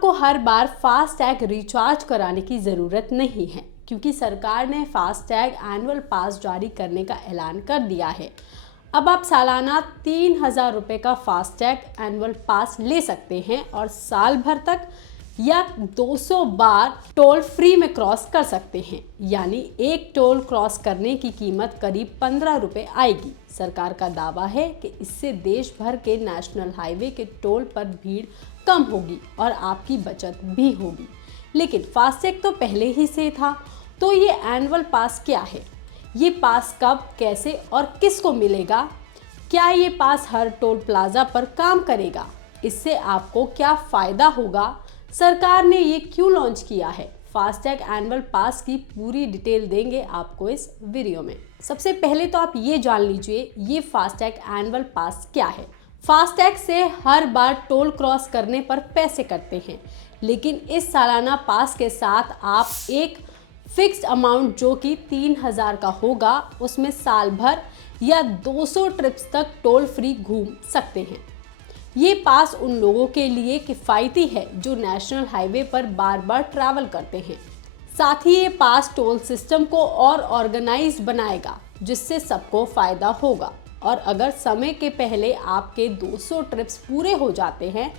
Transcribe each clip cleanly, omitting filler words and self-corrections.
आपको हर बार FASTag recharge कराने की ज़रूरत नहीं है, क्योंकि सरकार ने फास्टैग एनुअल पास जारी करने का ऐलान कर दिया है। अब आप सालाना 3,000 रुपये का फास्टैग एनुअल पास ले सकते हैं और साल भर तक या 200 बार टोल फ्री में क्रॉस कर सकते हैं। यानी एक टोल क्रॉस करने की कीमत करीब 15 रुपये आएगी। सरकार का दावा है कि इससे देश भर के नेशनल हाईवे के टोल पर भीड़ कम होगी और आपकी बचत भी होगी। लेकिन फास्टैग तो पहले ही से था, तो ये एनुअल पास क्या है? ये पास कब, कैसे और किसको मिलेगा? क्या ये पास हर टोल प्लाजा पर काम करेगा? इससे आपको क्या फ़ायदा होगा? सरकार ने ये क्यों लॉन्च किया है? फास्टैग एनुअल पास की पूरी डिटेल देंगे आपको इस वीडियो में। सबसे पहले तो आप ये जान लीजिए, ये फास्टैग एनुअल पास क्या है। फास्टैग से हर बार टोल क्रॉस करने पर पैसे कटते हैं, लेकिन इस सालाना पास के साथ आप एक फिक्स्ड अमाउंट जो कि 3,000 का होगा, उसमें साल भर या 200 ट्रिप्स तक टोल फ्री घूम सकते हैं। ये पास उन लोगों के लिए किफ़ायती है जो नेशनल हाईवे पर बार बार ट्रैवल करते हैं। साथ ही ये पास टोल सिस्टम को और ऑर्गेनाइज बनाएगा, जिससे सबको फ़ायदा होगा। और अगर समय के पहले आपके 200 ट्रिप्स पूरे हो जाते हैं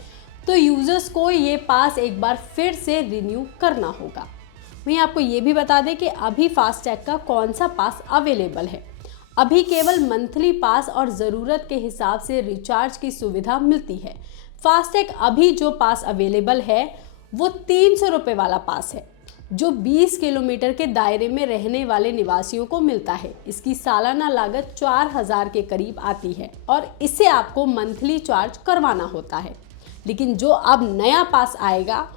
तो यूज़र्स को ये पास एक बार फिर से रिन्यू करना होगा। वहीं आपको ये भी बता दें कि अभी फास्टैग का कौन सा पास अवेलेबल है। अभी केवल मंथली पास और ज़रूरत के हिसाब से रिचार्ज की सुविधा मिलती है। फास्टैग अभी जो पास अवेलेबल है वो 300 रुपये वाला पास है, जो 20 किलोमीटर के दायरे में रहने वाले निवासियों को मिलता है। इसकी सालाना लागत 4,000 के करीब आती है और इससे आपको मंथली चार्ज करवाना होता है। लेकिन जो अब नया पास आएगा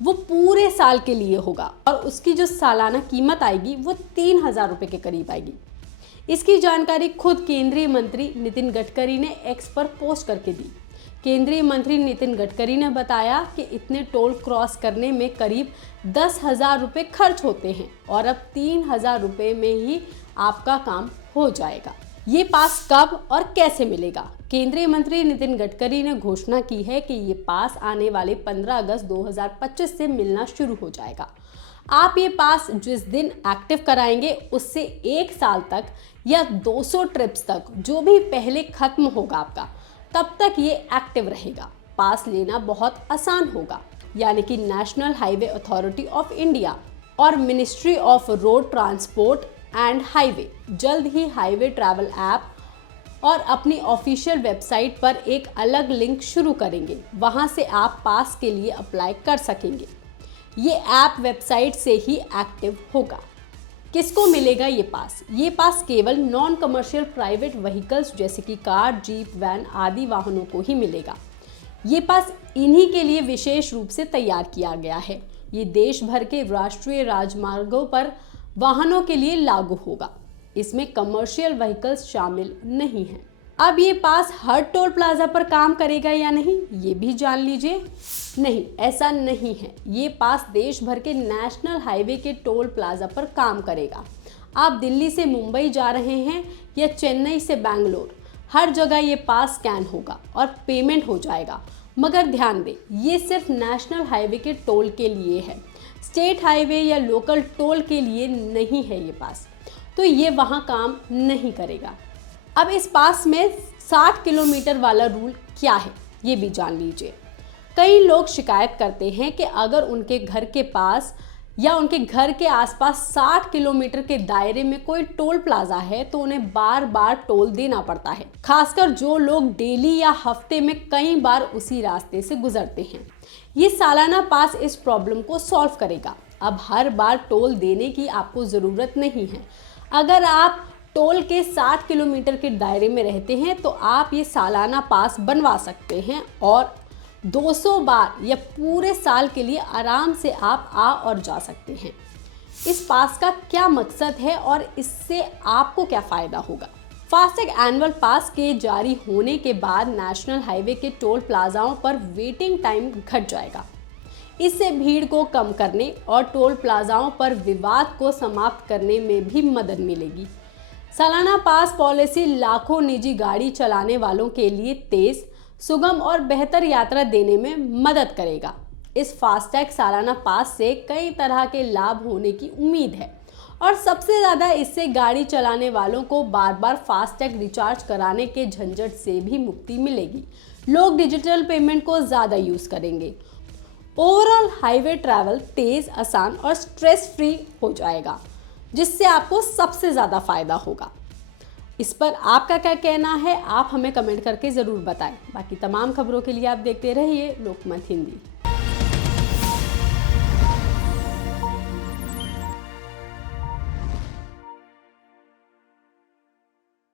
वो पूरे साल के लिए होगा और उसकी जो सालाना कीमत आएगी वो 3,000 रुपये के करीब आएगी। इसकी जानकारी खुद केंद्रीय मंत्री नितिन गडकरी ने एक्स पर पोस्ट करके दी। केंद्रीय मंत्री नितिन गडकरी ने बताया कि इतने टोल क्रॉस करने में करीब 10,000 रुपये खर्च होते हैं और अब 3,000 रुपये में ही आपका काम हो जाएगा। ये पास कब और कैसे मिलेगा? केंद्रीय मंत्री नितिन गडकरी ने घोषणा की है कि ये पास आने वाले 15 अगस्त 2025 से मिलना शुरू हो जाएगा। आप ये पास जिस दिन एक्टिव कराएंगे उससे एक साल तक या 200 ट्रिप्स तक, जो भी पहले खत्म होगा आपका, तब तक ये एक्टिव रहेगा। पास लेना बहुत आसान होगा, यानी कि national highway authority of India और ministry of road transport and highway जल्द ही हाईवे ट्रैवल ऐप और अपनी ऑफिशियल वेबसाइट पर एक अलग लिंक शुरू करेंगे। वहां से आप पास के लिए अप्लाई कर सकेंगे। ये ऐप वेबसाइट से ही एक्टिव होगा। किसको मिलेगा ये पास? ये पास केवल नॉन कमर्शियल प्राइवेट व्हीकल्स जैसे कि कार, जीप, वैन आदि वाहनों को ही मिलेगा। ये पास इन्हीं के लिए विशेष रूप से तैयार किया गया है। ये देश भर के राष्ट्रीय राजमार्गों पर वाहनों के लिए लागू होगा। इसमें कमर्शियल व्हीकल्स शामिल नहीं हैं। अब ये पास हर टोल प्लाजा पर काम करेगा या नहीं, ये भी जान लीजिए। नहीं, ऐसा नहीं है। ये पास देश भर के नेशनल हाईवे के टोल प्लाजा पर काम करेगा। आप दिल्ली से मुंबई जा रहे हैं या चेन्नई से बैंगलोर, हर जगह ये पास स्कैन होगा और पेमेंट हो जाएगा। मगर ध्यान दें, ये सिर्फ नेशनल हाईवे के टोल के लिए है। स्टेट हाईवे या लोकल टोल के लिए नहीं है ये पास, तो ये वहाँ काम नहीं करेगा। अब इस पास में 60 किलोमीटर वाला रूल क्या है, ये भी जान लीजिए। कई लोग शिकायत करते हैं कि अगर उनके घर के पास या उनके घर के आसपास 60 किलोमीटर के दायरे में कोई टोल प्लाजा है तो उन्हें बार बार टोल देना पड़ता है, खासकर जो लोग डेली या हफ्ते में कई बार उसी रास्ते से गुजरते हैं। ये सालाना पास इस प्रॉब्लम को सॉल्व करेगा। अब हर बार टोल देने की आपको ज़रूरत नहीं है। अगर आप टोल के 60 किलोमीटर के दायरे में रहते हैं तो आप ये सालाना पास बनवा सकते हैं और 200 बार या पूरे साल के लिए आराम से आप आ और जा सकते हैं। इस पास का क्या मकसद है और इससे आपको क्या फ़ायदा होगा? फास्टैग एनुअल पास के जारी होने के बाद नेशनल हाईवे के टोल प्लाजाओं पर वेटिंग टाइम घट जाएगा। इससे भीड़ को कम करने और टोल प्लाजाओं पर विवाद को समाप्त करने में भी मदद मिलेगी। सालाना पास पॉलिसी लाखों निजी गाड़ी चलाने वालों के लिए तेज, सुगम और बेहतर यात्रा देने में मदद करेगा। इस फास्टैग सालाना पास से कई तरह के लाभ होने की उम्मीद है और सबसे ज़्यादा इससे गाड़ी चलाने वालों को बार बार फास्टैग रिचार्ज कराने के झंझट से भी मुक्ति मिलेगी। लोग डिजिटल पेमेंट को ज़्यादा यूज़ करेंगे। ओवरऑल हाईवे ट्रैवल तेज़, आसान और स्ट्रेस फ्री हो जाएगा, जिससे आपको सबसे ज़्यादा फायदा होगा। इस पर आपका क्या कहना है, आप हमें कमेंट करके ज़रूर बताएं। बाकी तमाम खबरों के लिए आप देखते रहिए लोकमत हिंदी।